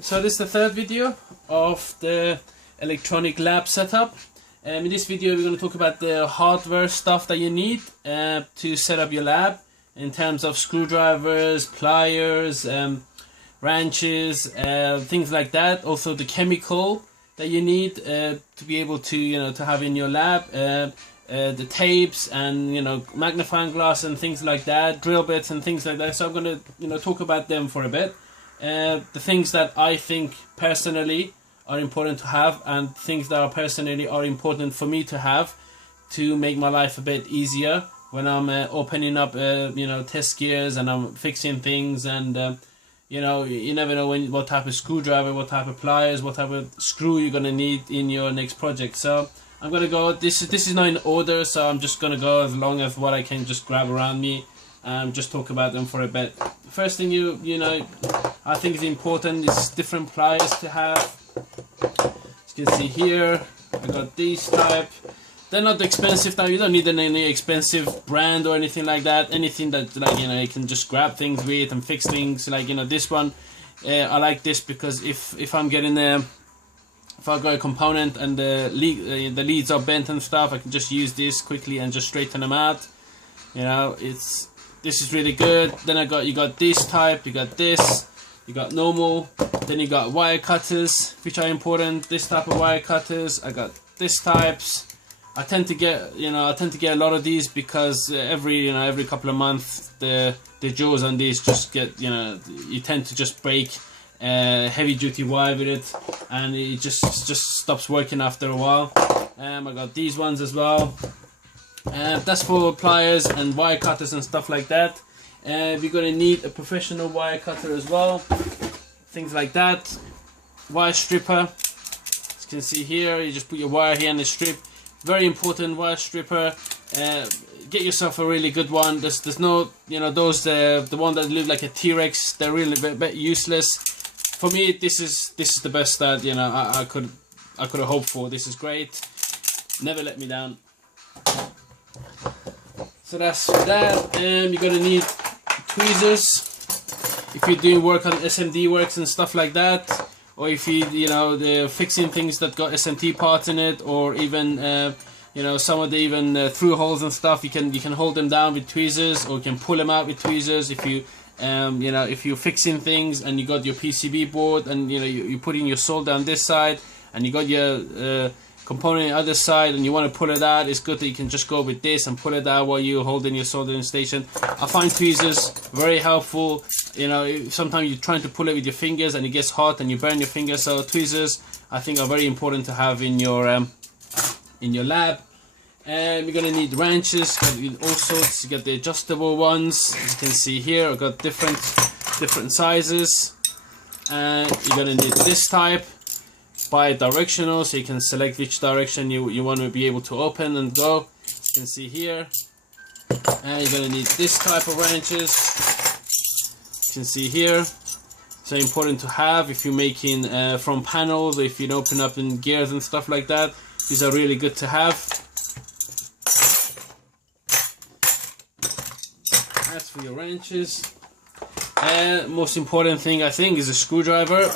So this is the third video of the electronic lab setup. In this video we're going to talk about the hardware stuff that you need to set up your lab in terms of screwdrivers, pliers, wrenches, things like that. Also the chemical that you need to be able to to have in your lab, the tapes and magnifying glass and things like that, drill bits and things like that. So I'm going to talk about them for a bit. The things that I think personally are important to have, and things that are personally are important for me to have to make my life a bit easier when I'm opening up test gears and I'm fixing things, and you never know what type of screwdriver, what type of pliers, what type of screw you're gonna need in your next project. So I'm gonna go, this is not in order, so I'm just gonna go as long as what I can just grab around me and just talk about them for a bit. First thing I think is important is different pliers to have. As you can see here, I got these type. They're not expensive now. You don't need any expensive brand or anything like that. Anything that you can just grab things with and fix things. This one, I like this because if I'm getting if I got a component and the leads are bent and stuff, I can just use this quickly and just straighten them out. This is really good. Then you got this type, you got this, you got normal, then you got wire cutters, which are important. This type of wire cutters, I got this types. I tend to get a lot of these because every couple of months the jaws on these just get you tend to just break heavy duty wire with it, and it just stops working after a while. I got these ones as well. That's for pliers and wire cutters and stuff like that. We're gonna need a professional wire cutter as well, things like that. Wire stripper, as you can see here, you just put your wire here in the strip. Very important, wire stripper. Get yourself a really good one. There's no those the one that look like a T-Rex. They're really a bit useless. For me, this is the best that I could have hoped for. This is great. Never let me down. So that's that. You're gonna need tweezers if you're doing work on SMD works and stuff like that, or if they're fixing things that got SMT parts in it, or even some of the through holes and stuff. You can hold them down with tweezers, or you can pull them out with tweezers. If you if you're fixing things and you got your PCB board and you put in your solder on this side and you got your component on the other side and you want to pull it out, it's good that you can just go with this and pull it out while you're holding your soldering station. I find tweezers very helpful. Sometimes you're trying to pull it with your fingers and it gets hot and you burn your fingers, so tweezers I think are very important to have in your lab. And we're gonna need wrenches, all sorts. You got the adjustable ones, as you can see here. I've got different sizes, and you're gonna need this type, bi-directional, so you can select which direction you want to be able to open and go. As you can see here. And you're gonna need this type of wrenches. You can see here. So important to have if you're making from panels, or if you open up in gears and stuff like that. These are really good to have. As for your wrenches, most important thing I think is a screwdriver.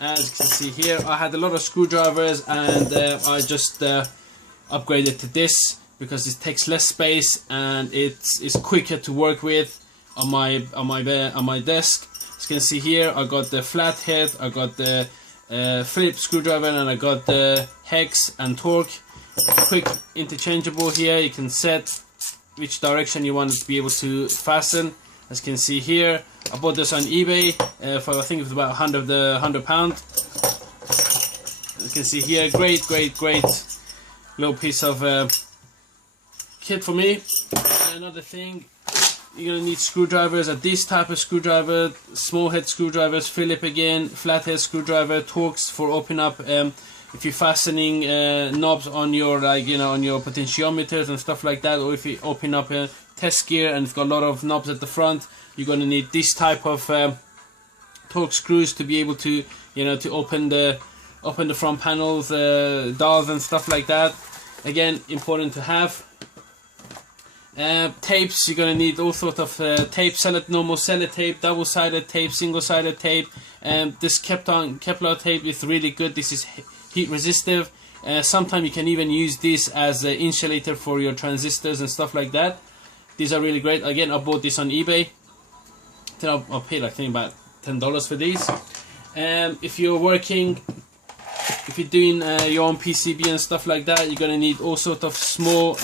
As you can see here, I had a lot of screwdrivers, and I just upgraded to this because it takes less space and it's quicker to work with on my desk. As you can see here, I got the flathead, I got the Phillips screwdriver, and I got the hex and torque. Quick interchangeable here. You can set which direction you want to be able to fasten. As you can see here, I bought this on eBay for I think it was about £100. As you can see here, great little piece of kit for me. Another thing, you're gonna need screwdrivers. These type of screwdriver, small head screwdrivers, Phillips again, flathead screwdriver, Torx for open up. If you're fastening knobs on your on your potentiometers and stuff like that, or if you open up a test gear and it's got a lot of knobs at the front, you're gonna need this type of Torx screws to be able to to open the front panels, dials and stuff like that. Again, important to have. Tapes, you're gonna need all sort of tape, normal sellotape, double-sided tape, single-sided tape. This Kevlar tape is really good. This is heat resistive. Sometimes you can even use this as an insulator for your transistors and stuff like that. These are really great. Again, I bought this on eBay. I paid, I think, about $10 for these. If you're working, if you're doing your own PCB and stuff like that, you're gonna need all sort of small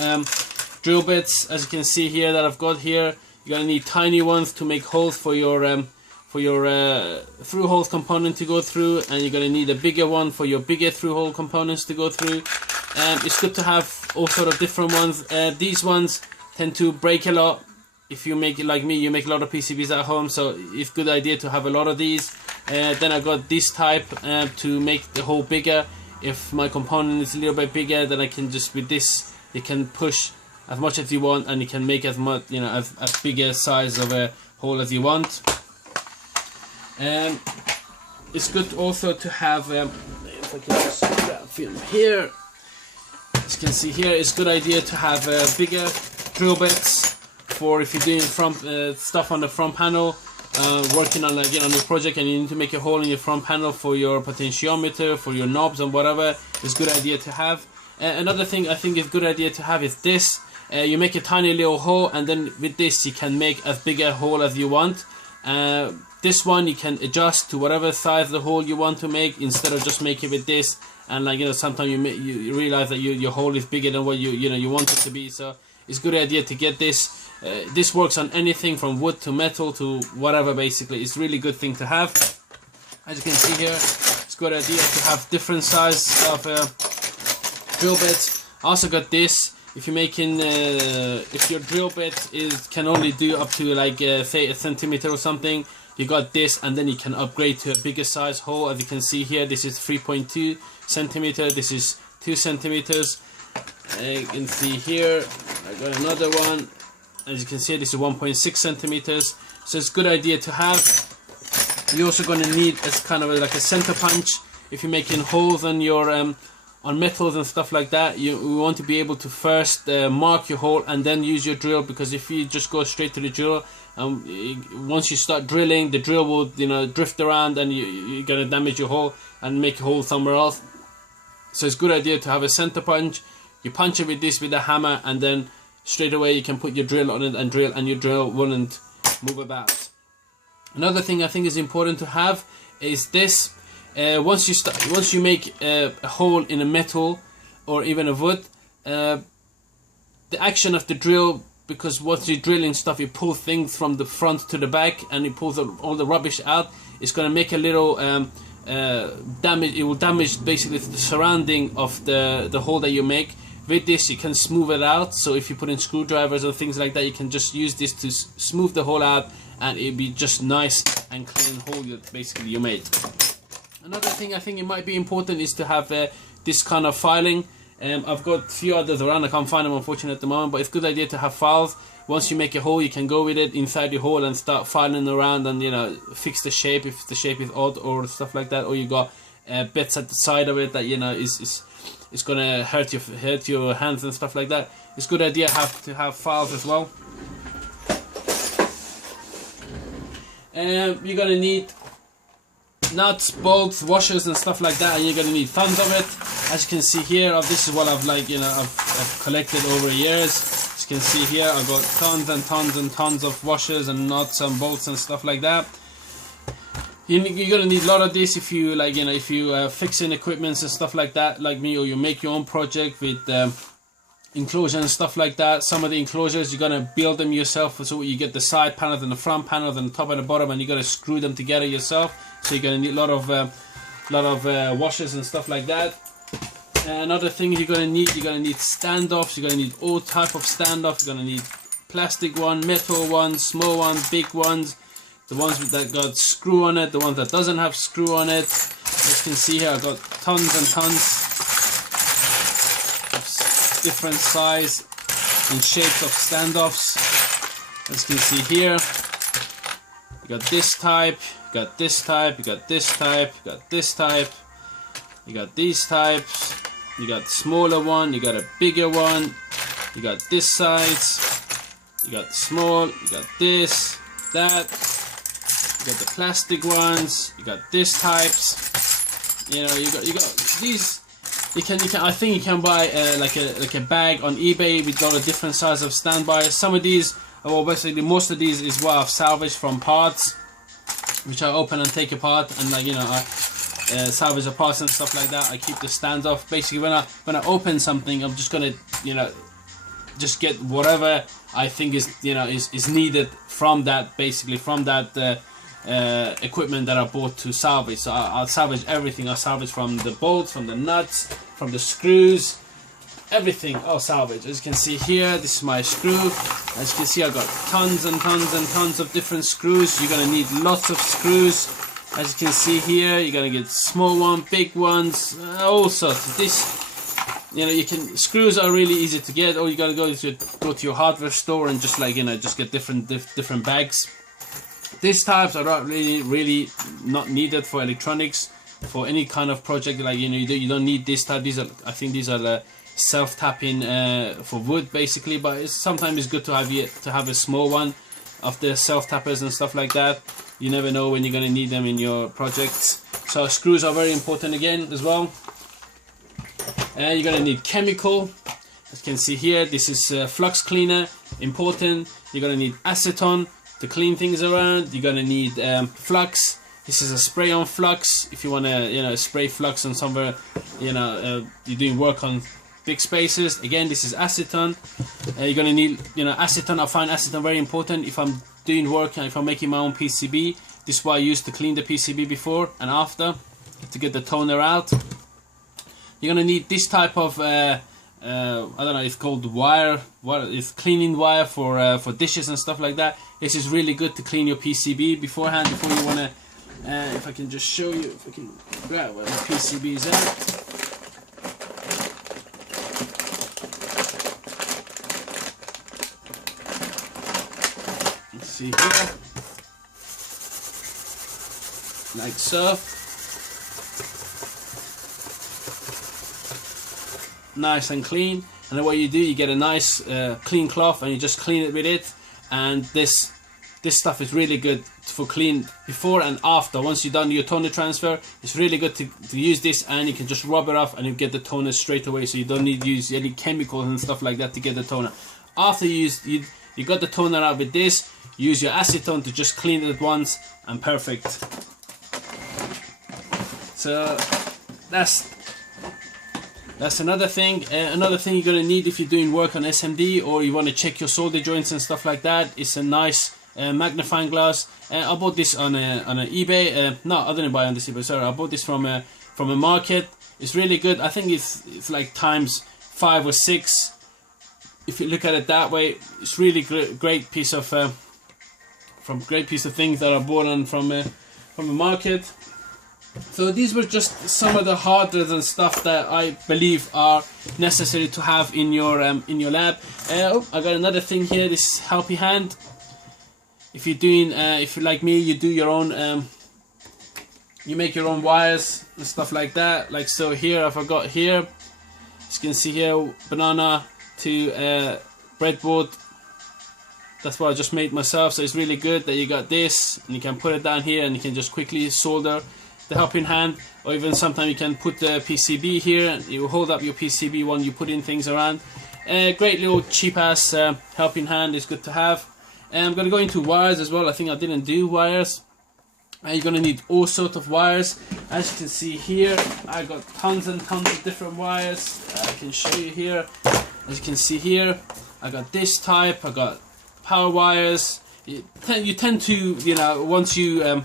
drill bits, as you can see here that I've got here. You're gonna need tiny ones to make holes for your through hole component to go through, and you're gonna need a bigger one for your bigger through hole components to go through. It's good to have all sort of different ones. These ones tend to break a lot. If you make it like me, you make a lot of PCBs at home, so it's a good idea to have a lot of these. Then I got this type to make the hole bigger. If my component is a little bit bigger, then I can just, with this, you can push as much as you want, and you can make as much, you know, as big a size of a hole as you want. It's good also to have, if I can just grab film here, as you can see here, it's a good idea to have bigger drill bits for if you're doing front stuff on the front panel, working on, again, on the project, and you need to make a hole in your front panel for your potentiometer, for your knobs and whatever. It's a good idea to have. Another thing I think is a good idea to have is this. You make a tiny little hole, and then with this you can make as big a hole as you want. This one you can adjust to whatever size of the hole you want to make, instead of just make it with this. And, like, you know, sometimes you realize that your hole is bigger than what you want it to be. So it's a good idea to get this. This works on anything from wood to metal to whatever. Basically, it's a really good thing to have. As you can see here, it's a good idea to have different size of drill bits. I also got this. If you're making, if your drill bit can only do up to, like, say, 1 centimeter or something, you got this, and then you can upgrade to a bigger size hole. As you can see here, this is 3.2 centimeter. This is 2 centimeters. You can see here, I got another one. As you can see, this is 1.6 centimeters. So it's a good idea to have. You're also going to need as kind of like a center punch if you're making holes on your on metals and stuff like that. You want to be able to first mark your hole and then use your drill, because if you just go straight to the drill, once you start drilling, the drill will, you know, drift around, and you're going to damage your hole and make a hole somewhere else. So it's a good idea to have a center punch. You punch it with this, with a hammer, and then straight away you can put your drill on it and drill, and your drill wouldn't move about. Another thing I think is important to have is this. Once you make a hole in a metal or even a wood, the action of the drill, because once you're drilling stuff, you pull things from the front to the back, and it pulls all the rubbish out. It's going to make a little damage. It will damage basically the surrounding of the hole that you make. With this, you can smooth it out. So if you put in screwdrivers or things like that, you can just use this to smooth the hole out, and it'll be just nice and clean hole that basically you made. Another thing I think it might be important is to have this kind of filing. I've got a few others around. I can't find them, unfortunately, at the moment, but it's a good idea to have files. Once you make a hole, you can go with it inside your hole and start filing around, and, you know, fix the shape if the shape is odd or stuff like that. Or you got bits at the side of it that, you know, is gonna hurt your hands and stuff like that. It's a good idea to have files as well. You're gonna need nuts, bolts, washers and stuff like that, and you're gonna need tons of it. As you can see here, this is what I've I've collected over years. As you can see here, I've got tons and tons and tons of washers and nuts and bolts and stuff like that. You're gonna need a lot of this if you if you fixing equipments and stuff like that, like me, or you make your own project with enclosure and stuff like that. Some of the enclosures you're gonna build them yourself, so you get the side panels and the front panels and the top and the bottom, and you gotta screw them together yourself. So you're gonna need a lot of washers and stuff like that. Another thing you're gonna need standoffs. You're gonna need all type of standoffs. You're gonna need plastic one, metal ones, small ones, big ones. The ones that got screw on it, the ones that doesn't have screw on it. As you can see here, I've got tons and tons of different size and shapes of standoffs. As you can see here, you got this type, you got this type, you got this type, you got this type, you got these types, you got the smaller one, you got a bigger one, you got this size, you got the small, you got this, that, you got the plastic ones, you got this types. You know, you got these. You can I think you can buy like a bag on eBay with all the different sizes of standby. Some of these, well, basically most of these is what I've salvaged from parts, which I open and take apart, and like, you know, I salvage the parts and stuff like that. I keep the standoff. Basically, when I open something, I'm just gonna, you know, just get whatever I think is, you know, is needed from that, basically from that equipment that I bought to salvage. So I'll salvage everything. I'll salvage from the bolts, from the nuts, from the screws, everything I'll salvage. As you can see here, this is my screw. As you can see, I've got tons and tons and tons of different screws. You're gonna need lots of screws. As you can see here, you're gonna get small ones, big ones, all sorts. This, you know, screws are really easy to get. Or you gotta go to your hardware store and just, like, you know, just get different bags. These types are not really not needed for electronics, for any kind of project. Like, you know, you don't need this type. I think these are the self-tapping for wood, basically. But sometimes it's good to have a small one of the self-tappers and stuff like that. You never know when you're going to need them in your projects. So screws are very important again as well. You're going to need chemical. As you can see here, this is flux cleaner, important. You're going to need acetone to clean things around. You're going to need flux. This is a spray on flux. If you want to, you know, spray flux on somewhere, you know, you're doing work on big spaces. Again, this is acetone. You're going to need, you know, acetone. I find acetone very important if I'm doing work and if I'm making my own PCB. This is what I used to clean the PCB before and after to get the toner out. You're going to need this type of I don't know, it's called wire. It's cleaning wire for dishes and stuff like that. This is really good to clean your PCB beforehand, before you want to. If I can just show you, if I can grab where the PCB is at. Let's see here, like so. Nice and clean. And then what you do, you get a nice clean cloth and you just clean it with it. And this stuff is really good for clean before and after. Once you've done your toner transfer, it's really good to use this, and you can just rub it off and you get the toner straight away, so you don't need to use any chemicals and stuff like that to get the toner. After you got the toner out with this, use your acetone to just clean it once, and perfect. So that's another thing. Another thing you're going to need if you're doing work on SMD, or you want to check your solder joints and stuff like that, is a nice magnifying glass. I bought this on a eBay. No, I didn't buy it on this eBay. Sorry, I bought this from a market. It's really good. I think it's like times 5 or 6. If you look at it that way, it's really great piece of things that I bought on from a market. So these were just some of the hardware and stuff that I believe are necessary to have in your lab. I got another thing here. This helpy hand. If you're doing, if you're like me, you do your own, you make your own wires and stuff like that. Like so here, I forgot here. As you can see here, banana to breadboard. That's what I just made myself. So it's really good that you got this, and you can put it down here, and you can just quickly solder the helping hand. Or even sometimes you can put the PCB here, and you hold up your PCB when you put in things around. Great little cheap ass helping hand is good to have. And I'm gonna go into wires as well. I think I didn't do wires. You're gonna need all sorts of wires. As you can see here, I got tons and tons of different wires. I can show you here. As you can see here, I got this type. I got power wires. You tend to, you know, once you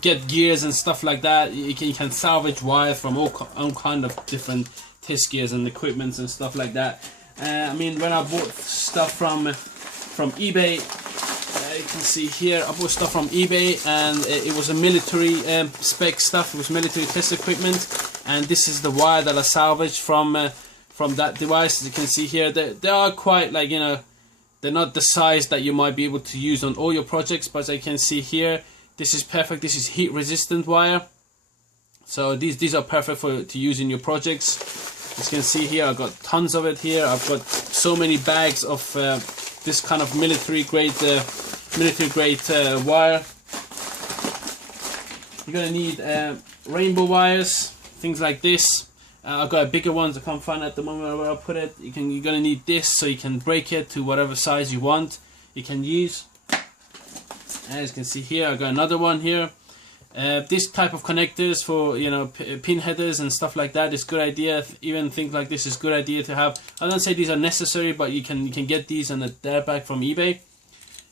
get gears and stuff like that, you can salvage wires from all kind of different test gears and equipments and stuff like that. I mean, when I bought stuff from eBay, you can see here, I bought stuff from eBay, and it was a military spec stuff. It was military test equipment, and this is the wire that I salvaged from that device. As you can see here, they are quite, like, you know, they're not the size that you might be able to use on all your projects, but as you can see here, this is perfect. This is heat resistant wire, so these are perfect to use in your projects. As you can see here, I've got tons of it here. I've got so many bags of this kind of military grade wire. You're gonna need rainbow wires, things like this. I've got bigger ones I can't find at the moment where I'll put it. You're gonna need this so you can break it to whatever size you want. You can use. As you can see here, I've got another one here. This type of connectors for, you know, pin headers and stuff like that is good idea. Even things like this is good idea to have. I don't say these are necessary, but you can get these on a dare bag from eBay.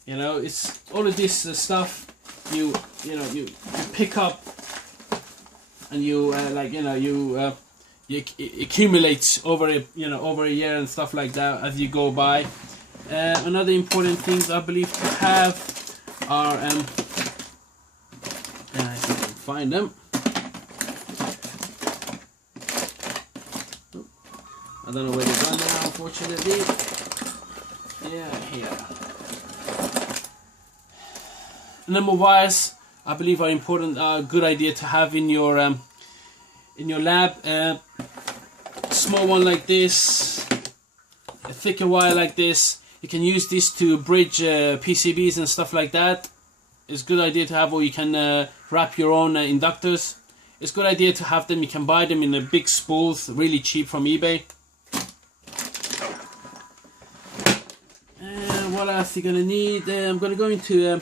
You know, it's all of this stuff you pick up and you you accumulate over a year and stuff like that as you go by. Another important things I believe to have are I can find them. I don't know where they're gone now, unfortunately. Yeah, here. Number wires I believe are important, good idea to have in your lab. Small one like this, a thicker wire like this. You can use this to bridge PCBs and stuff like that. It's a good idea to have, or you can wrap your own inductors. It's a good idea to have them. You can buy them in a big spools, really cheap from eBay. What else are you gonna need? I'm gonna go into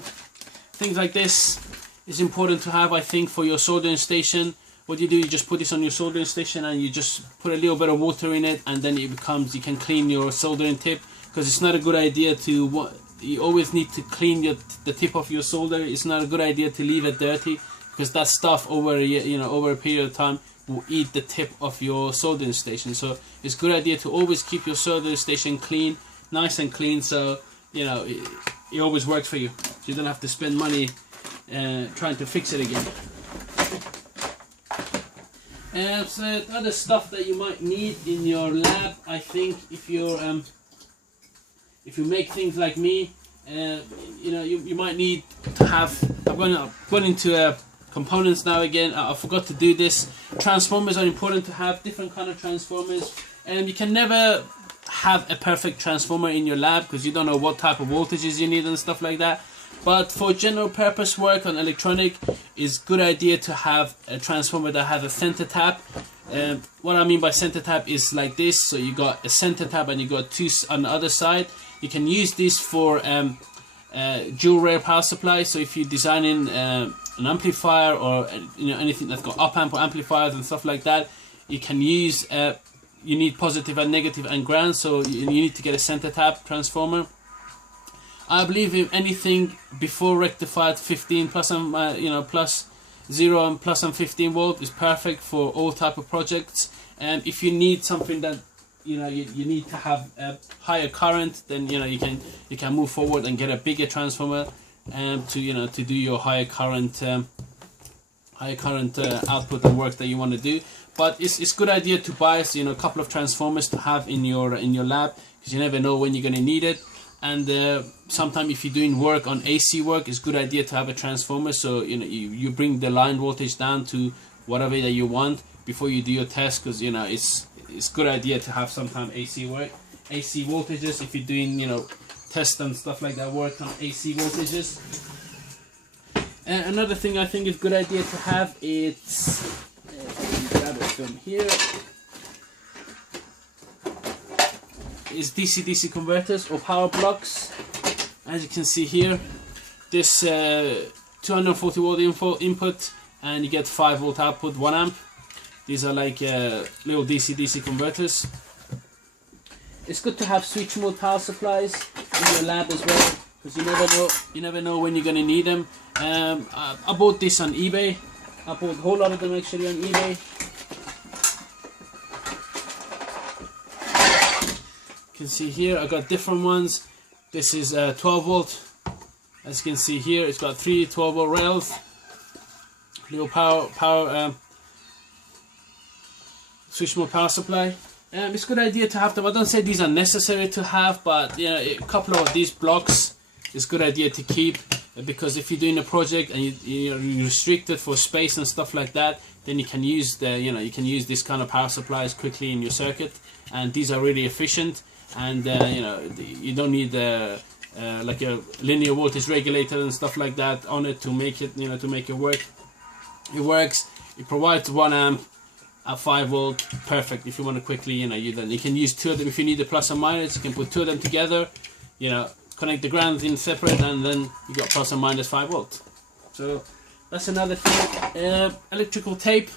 things like this. It's important to have, I think, for your soldering station. What you do, you just put this on your soldering station and you just put a little bit of water in it, and then it becomes, you can clean your soldering tip, because it's not a good idea to, you always need to clean the tip of your solder. It's not a good idea to leave it dirty, because that stuff over a period of time will eat the tip of your soldering station. So it's a good idea to always keep your soldering station clean, nice and clean, so it always works for you. So you don't have to spend money trying to fix it again. And so other stuff that you might need in your lab, I think, if you make things like me, you might need to have. I'm going to go into components now again. I forgot to do this. Transformers are important to have, different kind of transformers, and you can never have a perfect transformer in your lab because you don't know what type of voltages you need and stuff like that. But for general purpose work on electronic, it's good idea to have a transformer that has a center tap. What I mean by center tap is like this. So you got a center tap and you got two on the other side. You can use this for dual rail power supply. So if you're designing an amplifier or anything that's got op amp or amplifiers and stuff like that, you can use. You need positive and negative and ground. So you need to get a center tap transformer. I believe if anything before rectified 15 plus and plus 0 and plus and 15 volt is perfect for all type of projects. And if you need something that you need to have a higher current, then you can move forward and get a bigger transformer to do your higher current output and work that you want to do. But it's good idea to buy a couple of transformers to have in your lab, because you never know when you're going to need it. And sometimes if you're doing work on AC work, it's a good idea to have a transformer, so you bring the line voltage down to whatever that you want before you do your test, because it's good idea to have sometimes AC voltages if you're doing tests and stuff like that, work on AC voltages. Another thing I think is good idea to have, it's grab it from here, is DC-DC converters or power blocks. As you can see here, this 240 volt input and you get 5 volt output, 1 amp. These are like little DC-DC converters. It's good to have switch mode power supplies in your lab as well, because you never know when you're gonna need them. I bought this on eBay. I bought a whole lot of them actually on eBay. You can see here I got different ones. This is 12 volt. As you can see here, it's got 3 12 volt rails, little power switch mode power supply. It's a good idea to have them. I don't say these are necessary to have, but a couple of these blocks is a good idea to keep, because if you're doing a project and you're restricted for space and stuff like that, then you can use this kind of power supplies quickly in your circuit, and these are really efficient, and you don't need like a linear voltage regulator and stuff like that on it to make it work. It works. It provides 1 amp at 5 volt, perfect. If you want to quickly, you can use 2 of them. If you need the plus and minus, you can put 2 of them together. Connect the ground in separate, and then you got plus and minus 5 volt. So that's another thing. Electrical tape,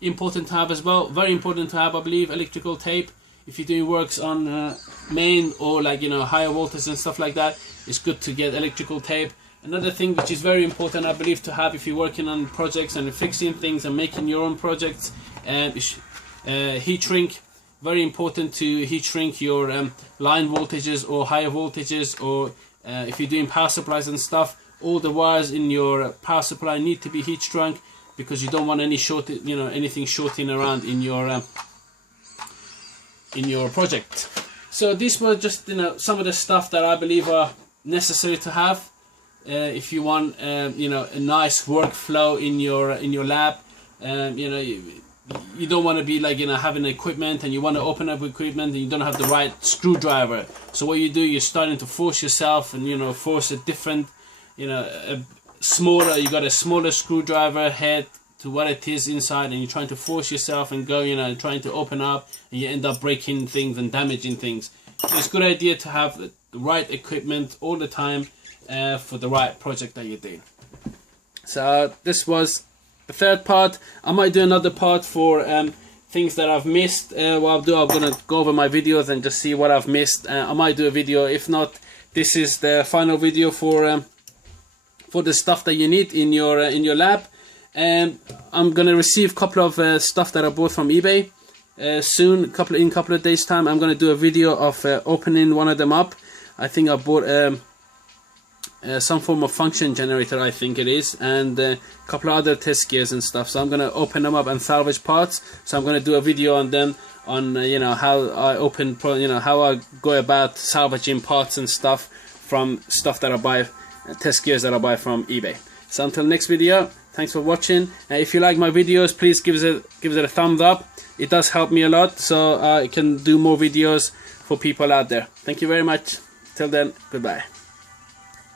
important to have as well. Very important to have, I believe, electrical tape. If you're doing works on main or higher voltage and stuff like that, it's good to get electrical tape. Another thing which is very important, I believe, to have if you're working on projects and fixing things and making your own projects, is heat shrink. Very important to heat shrink your line voltages or higher voltages, or if you're doing power supplies and stuff, all the wires in your power supply need to be heat shrunk, because you don't want any anything shorting around in your project. So this was just some of the stuff that I believe are necessary to have if you want a nice workflow in your lab. You don't want to be having equipment and you want to open up equipment and you don't have the right screwdriver. So what you do, you're starting to force yourself and force a different, a smaller. You got a smaller screwdriver head to what it is inside, and you're trying to force yourself and go, trying to open up, and you end up breaking things and damaging things. So it's a good idea to have the right equipment all the time for the right project that you're doing. So this was the third part. I might do another part for things that I've missed. What I'll do, I'm gonna go over my videos and just see what I've missed. I might do a video. If not, this is the final video for the stuff that you need in your lab. And I'm gonna receive a couple of stuff that I bought from eBay soon. In a couple of days time, I'm gonna do a video of opening one of them up. I think I bought some form of function generator, I think it is, and a couple of other test gears and stuff. So I'm gonna open them up and salvage parts. So I'm gonna do a video on them, on how I how I go about salvaging parts and stuff from stuff that I buy, test gears that I buy from eBay. So until next video, thanks for watching. If you like my videos, please give it a thumbs up. It does help me a lot, so I can do more videos for people out there. Thank you very much. Till then, goodbye.